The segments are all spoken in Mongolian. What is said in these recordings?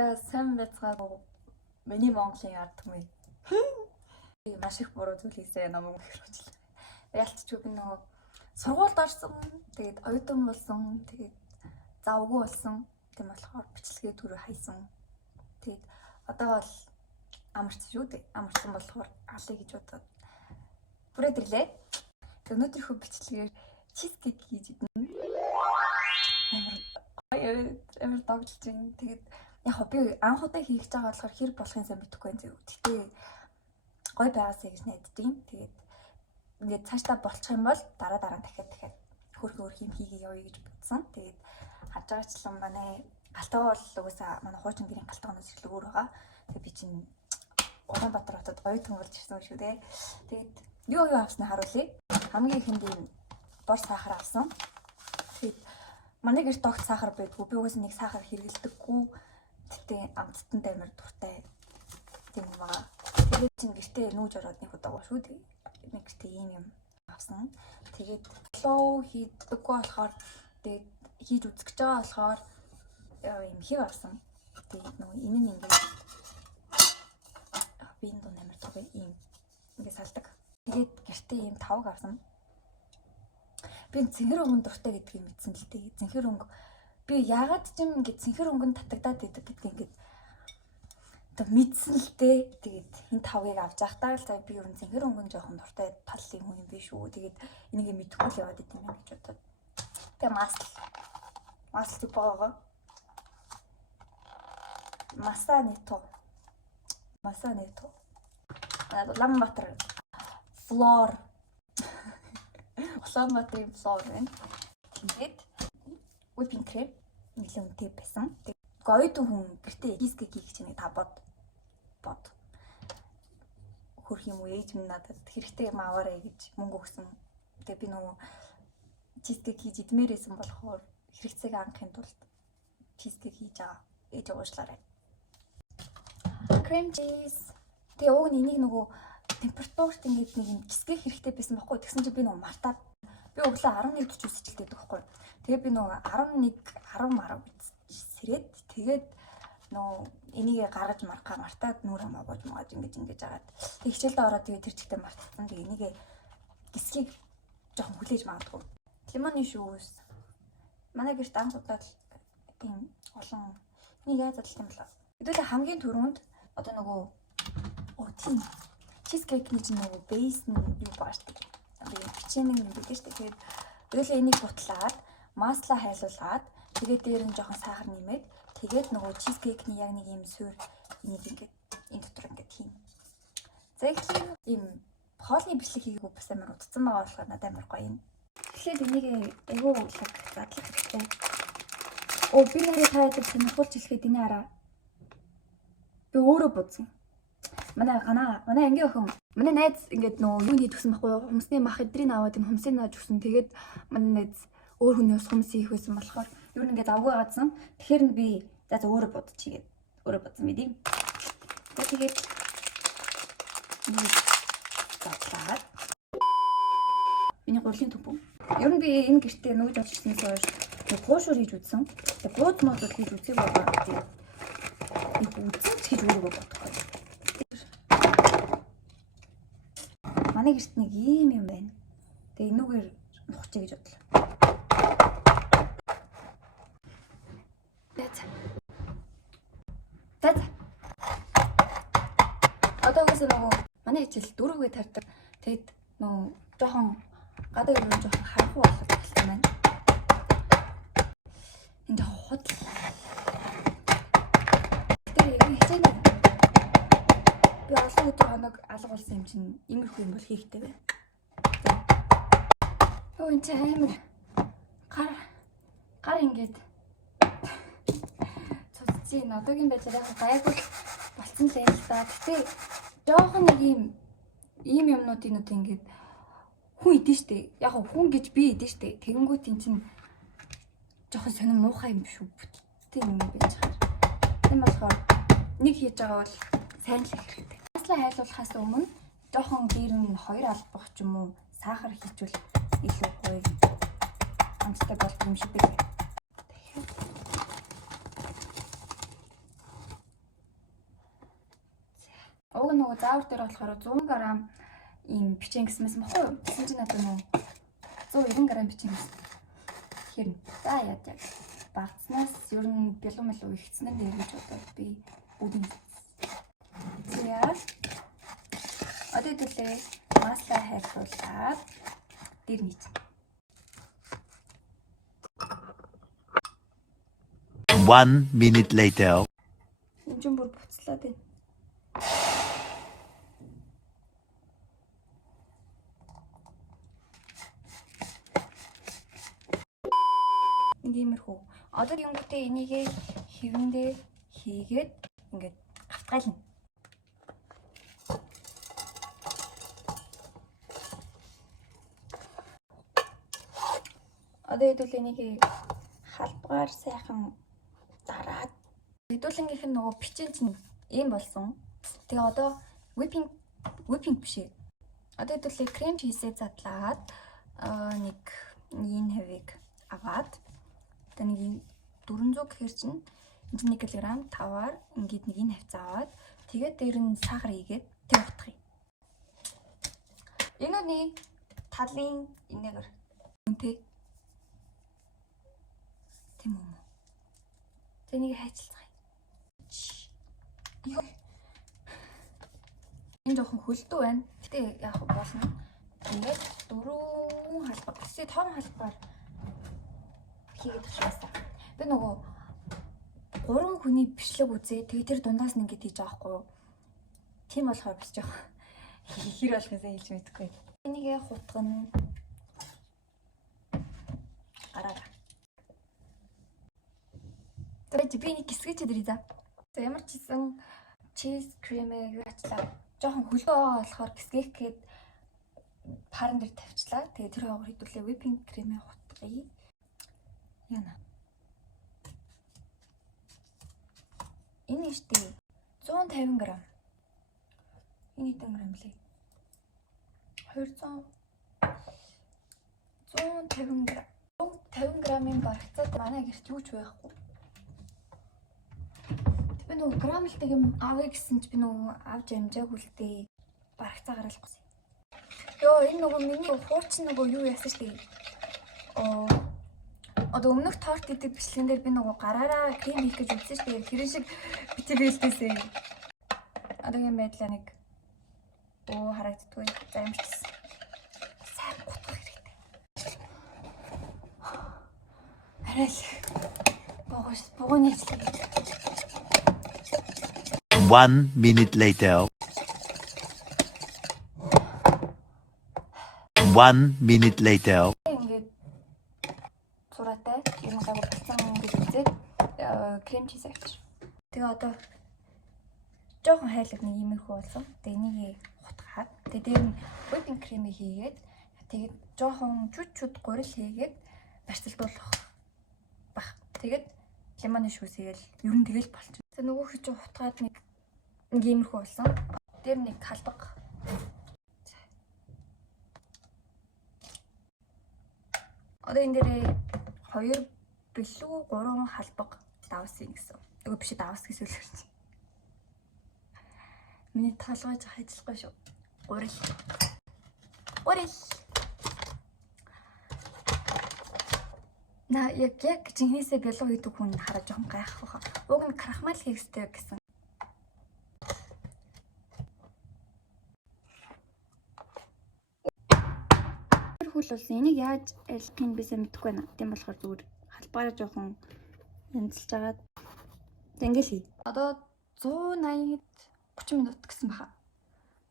За сайн байцгаа миний Монголын ард түмэн. Маш их буруу зүйл хийсэн намайг хэрвчлээ. Ялцч би нөгөө сургуульд орсон, тэгээд оюутан болсон, тэгээд завгүй болсон. Тийм болохоор бичлэгээ түрүү хайсан. Тэгээд одоо бол амарч шүү дээ. Амарсан болохоор алыг гэж бодоод бүрээд ирлээ. Тэгээд өнөөдрийнхөө бичлэгээр чизкейк хийж идэнэ. Амар догдолж байна. Тэгээд яг би анх удаа хийх гэж байгаа болохоор хэр болохын сайн мэдэхгүй байна. Гэтэ гой байгаасаа гэж найдаж юм. Тэгээд ингээд цаашдаа болчих юм бол дараа дахиад хөрх юм хийгээ явъя гэж бодсон. Тэгээд хаж байгаачлан манай галтаа бол угаасаа манай хуучин гэрийн галтаанаас их л өөр байгаа. Тэгээд би чинь Улаанбаатар хотод оюутан болж ирсэн шүү дээ. Тэгээд юу авснаа харуулъя. Хамгийн ихэнд ийм бор сахар авсан. Тэгээд манай гэрт огт сахар байдгүй. Би угаасаа нэг сахар хэрэглэдэггүй. Тэгтээ амттанд амар дуртай тийм юм байгаа. Тэгээд чинь гэртээ нүүж ороод нэг удаа шүү дээ. Нэг гэртээ ийм юм авсан. Тэгээд лоо хийдэггүй болохоор тэгээд хийж үзэх гэж байгаа болохоор юм хийг авсан. Тэгээд нөгөө энэ нь ингээд би энэ дон амар тав ийм ингээд салдаг. Тэгээд гэртээ ийм тавг авсан. Би цэнхэр өнгөнд дуртай гэдгийг мэдсэн л дээ. Цэнхэр өнгө би яагаад ч юм ингээд цэнхэр өнгөнд татагдаад идэг гэдгийг ингээд одоо мэдсэн л дээ. Тэгээд энэ тавгийг авч явахдаа л би ер нь цэнхэр өнгөнд жоохон дуртай таллын хүн юм биш үү. Тэгээд энийг мэдхгүй л яваад идэм юм гэж бодоод. Тэгээд масл байгаа. Масанито. Улаанбаатар флор. Улаанбаатарын флор байна. Тэгээд whipping cream нэлээд үнэтэй байсан. Тэгээд оюутан хүн гэртээ чизкейк хийх чинь та бод. Хөрх юм уу ээж минь надад хэрэгтэй юм аваарэ гэж мөнгө өгсөн. Тэгээд би нөгөө чизкейк хийж идмээрсэн болохоор хэрэгцээг хангахын тулд чизкейк хийж байгаа. Ээж уушлаарай. Cream cheese. Тэгээ уг нь энийг нөгөө температурт ингээд нэг юм чизкейк хэрэгтэй байсан байхгүй. Тэгсэн чинь би нөгөө мартаад би өглөө 11:40 сэлдээд байхгүй. Тэгээ би нөгөө 11:10 сэрээд тэгээд нөгөө энийг гаргаж мартаад нүрэ могож ингэж агаад тэг хичээлдээ ороод тэгээ тэр чигтээ мартсан. Тэгээ энийг гисгийг жоохон хүлээж магадгүй. Лимоны шүүс. Манай гэрт анх удаа тийм олон нэг яаж задлаа юм бол. Хэдүүлээ хамгийн түрүүнд одоо нөгөө тийм чизкейкний чинь нөгөө бейс нь юу бааштай. Би бичээний юм байдаг шүү дээ. Тэгээд хэдүүлээ энийг бутлаад масла хайлуулад тэгээд дээр нь жоохон сахар нэмээд тэгээд нөгөө чизкейкний яг нэг юм суур энийг ингээд энэ дотор ингээд хийн. За ийм хоолны бичлэг хийгээгүй бас амар утсан байгаа болохоор надад амар гоё юм. Тэгэхээр энийг айгүй задлах хэрэгтэй. Би нэг таад сонирхолж хэлэхэд энэ араа би өөрөө бодсон. Манай ангийн охин манай найз ингээд нөгөө юу хийдгсэн байхгүй юу? Хумсны мах эдрийг аваад энэ хумсыг нааж өгсөн. Тэгээд манай найз өөр хүний ус хумс хийх байсан болохоор юу ингээд авгүй гадсан. Тэгэхээр би за өөрөө бодчихъя гээд өөрөө бодсон мэд юм. Тэгээд задлаад миний гурлын төв. Ер нь би энэ гэртээ нүүж олж ирсэнээс хойш нэг гуушуур хийж үзсэн. Тэгээд гууд мод хийж үзье байгаа. Нэг үзэн ч хийж өөрөө бодохгүй. Манай гэрт нэг юм байна. Тэгээ энүүгээр нухчих гэж бодлоо. За. Одоо гэсэн нөгөө манай хичээл 4-гээ тардаг. Тэгэд нөгөө жоохон гадаа юм жоохон харахгүй болох талтай байна. Энд худал. Би олон өдөр хоног алга болсон юм чинь иймэрхүү юм бол хийхтэй байна. Өө энэ амар гар ингээд цуцгийн одоогийн байдлаар яг гайгүй болцсон л юм л да. Гэтэ жоохон нэг ийм юмнуудын ингээд хүн идэж штэ. Яг хүн гэж би идэж штэ. Тэгэнгүүт эн чинь жоохон сонир муухай юм шүү. Бүтэлтэй юм байж байгаа. Тийм болохоор нэг хийж байгаа бол сайн л хэрэгтэй. Масла хайлуулахаас өмнө жоохон дээр нь 2 албах ч юм уу сахар хийжүүл илүү гоё амттай болох юм шиг дээ. нөгөө заавар дээр болохоор 100 г ийм бичэн гэсэн мохоо. Тэгсэн чинь надад нөгөө 190 г бичэн гэсэн. Тэгэхээр за яа яг багцнаас ер нь бэлэн мэл ихцэн дээр гэж бодоод би үүдэн. За одоо төлөө масла хайрлуулаад дээр нийт. 1 minute later. Энэ ч бүр буцлаад байна. Иймэрхүү. Одоо юунгүүтээ энийг хэвэндээ хийгээд ингээд гавтгайлна. Одоо хэдүүл энийг халбгаар сайхан дараад хэдүүлэнгийнх нь нөгөө бичэн чинь ийм болсон. Тэгээ одоо whipping биш ээ. Одоо хэдүүлээ крем чизээ задлаад нэг энэ хавийг аваад одоо нэг 400 гэхэр чинь 1 кг таваар ингээд нэг энэ хавцаа аваад тэгээд дээр нь сахар хийгээд тэг утгах юм. Энэ үний талын энэгээр үнтэй тийм үү. Тэнийг хайцлах юм. Энэ жоохон хөлдөө байна. Гэтэ яг болно. Ингээд 4 халбар. Тэсээ том халбаар хийгээд ташаасаа. Би нөгөө 3 хүний бичлэг үзээ. Тэгээ тэр дундаас нь ингээд хийж байгаа хгүй юу. Тийм болохоор биш жоох. Хэр болохоосаа хэлж мэдэхгүй. Энийг хутгана. Гараа. Тэгээд би нэг хэсгэж дэрээ за. За ямар ч хэсэн чиз кремээ юу ачлаа. Жохон хөлөө байгаа болохоор хэсгэх гээд паран дээр тавьчлаа. Тэгээд тэр хавар хэдүүлээ whipping кремээ хутгая. Яна. Энэ штий 150 г. Энэ хэдэн грамм лээ? 200 150 г. 150 грамын барагцаад манай гэрт юу ч байхгүй. Би нөгөө грамлтыг юм авъя гэсэн чи би нөгөө авч амжаагүй л дээ. Барагцаа гаргалахгүйсэн. Йоо энэ нөгөө миний хуучин нөгөө юу яасан штий. Одоо өмнөх торт идэг бичлэгэн дээр би нөгөө гараараа крем хийх гэж үзсэн штий. Тэр шиг битэлээсээ. Одоогийн байдлаа нэг харагддгүй. За юмчсан. Сайн гутгах хэрэгтэй. Арай л богоны ажил. 1 minute later. 1 minute later. Ингээд сураатай юм гайгүй болсон гэж үзээд крем чиз авчих. Тэгээ одоо жоохон хайлт нэг иймэрхүү болсон. Тэгээ энийг хутгаад тэгээ дээр нь whipping cream хийгээд тэгээд жоохон чүд гурил хийгээд барьцалдуулах баг. Тэгээд лимоны шүүсгээл ер нь тэгэл болчих. За нөгөө хич хутгаад нэг иймэрхүү болсон. Дээр нэг халбаг. Одоо энэ дээрээ 2 билүү 3 халбаг давсан гэсэн. Нөгөө биш давс гэсэн үг л. Миний толгойж ажиллахгүй шүү. Гурил. На яг жинхнээсээ бэлуу хийдэг хүн хараад жоохон гайхах баха. Уг нь крахмал хийхстэй гэсэн. Хөлөөлсөн. Энийг яаж арилгахыг би сайн мэдэхгүй байна. Тийм болохоор зүгээр халбаараа жоохон янзлж агаад ингээл хий. Одоо 180-д 30 минут гэсэн баха.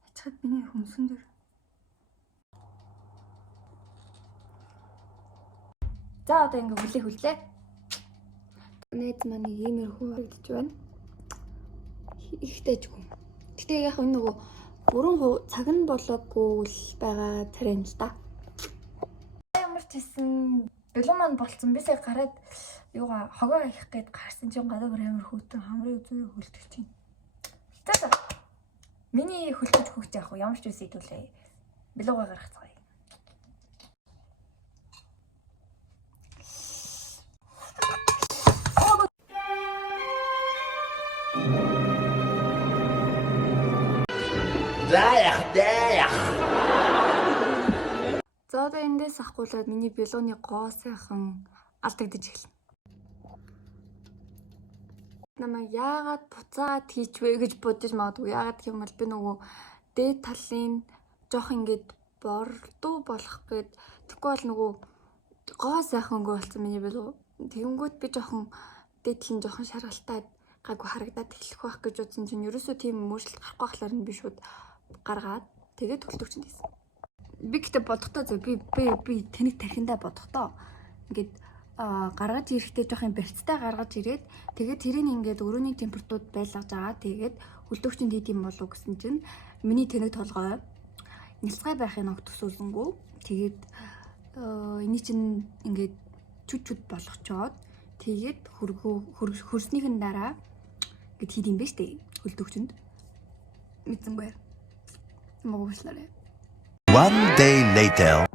Ачаад миний хөмсөн дээр. За одоо ингээ хүлээ. Найз маань иймэрхүү хэлж байна. Ихтэйжгүй. Гэтэ яг энэ нөгөө бүрэн цаг нь болоогүй л байгаа царай л та. Гэсэн бэлэн маань болцсон. Би сая гараад юугаа хогоо хийх гээд гарсан чинь гадаа бүр амар хөтөн хамрын үзүүр хөлтөж чинь. За. Миний хөлтөж хөгч яах вэ? Ямар ч үс идүүлээ. Бэлуугаа гаргах цаая. За одоо эндээс ахгуулаад миний бэлууны гоо сайхан алдагдаж эхэлнэ. Намайг яагаад буцаад хийчвэ гэж бодож магадгүй. Яагаад гэх юм бол би нөгөө дээд талын жоох ингээд бордуу болох гээд тэггүй бол нөгөө гоо сайхан өнгө болсон миний бэлүү. Тэгэнгүүт би жоохон дээд талын жоохон шаргалтаад гайгүй харагдаад эхлэх байх гэж бодсон чинь ерөөсөө тийм мөрчлөлт гарахгүй болохоор нь би шууд гаргаад тэгээд төлтөгчөнд хийсэн. Би гэтээ бодохдоо зөв би тэнийг тархиндаа бодохдоо ингээд гаргаж ирэхдээ жоохон барьцтай гаргаж ирээд тэгээд тэрийг ингээд өрөөний температурт байлгаж байгаа. Тэгээд хөлтөгчөнд хийх юм болов гэсэн чинь миний тэнэг толгой нэлцгай байхын огт төсөөлсөнгөө тэгээд эний чинь ингээд чүд болгочоод тэгээд хөрснийхэн дараа гэд хийд юм бэ штэ хөлтөгчөнд мэдсэнгүй мөгөөслөрөө. One day later.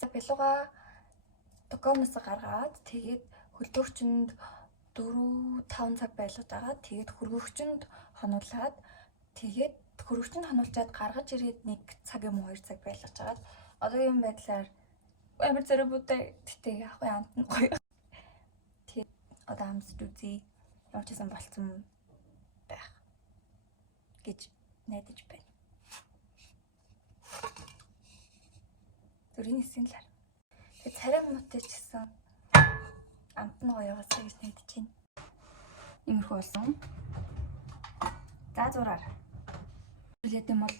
За бэлуга токоноос гаргаад тэгээд хөлтөгчөнд 4-5 цаг байлгаж байгаа. Тэгээд хөргөгчөнд хонуулаад тэгээд хөргөгчөнд хонуулчаад гаргаж ирээд 1 цаг юм уу 2 цаг байлгаж байгаа. Одоо юм байдлаар амар зэрэгтэй тэтэ яах вэ амт нь гоё. Тэгээд одоо амсч үзье. Ямар ч юм болцсон байх гэж найдаж байна. Зүрийн хэсгийн талаар. Тэгээд царай муутай ч гэсэн амт нь гоё яваасаа гэж найдаж байна. Иймэрхүү болсон. За зураар. Үлээд юм бол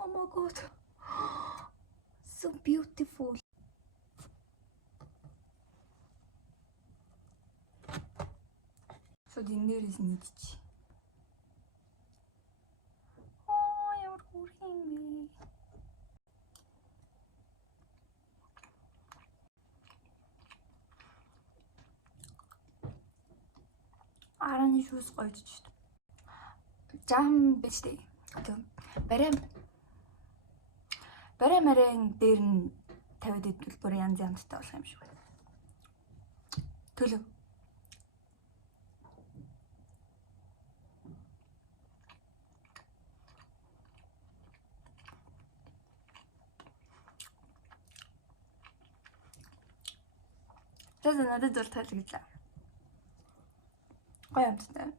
Oh my god. So beautiful. So dinleriz nidici. Ямар хүрхэн бэ. Араны шүүс гоёж шүү дээ. Жам биш дээ. Одоо барай марийн дээр нь тавиад идвэл бүр янз янзтай болох юм шиг байна. Төлөв. Тэгээд надад бол таалагдлаа. Гоё амттай.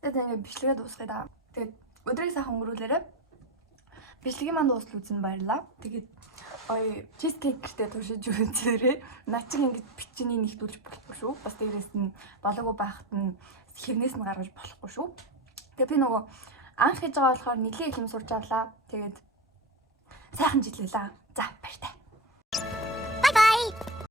Тэгээд ингээд бичлэгээ дуусгая да. Тэгээд өдрийг сайхан өнгөрүүлээрэй. Бичлэгийн манд дуусал үзэн баярлаа. Тэгээд ой чизкейк гэртээ туршиж үзээрэй. Наа чи ингээд бичний нэгтүүлж болохгүй шүү. Бас дээрээс нь болоогүй байхад нь хэрнээс нь гаргаж болохгүй шүү. Тэгээд би нөгөө анх хийж байгаа болохоор нэлээд их юм сурч авлаа. Тэгээд сайхан жилээ. За баяртай.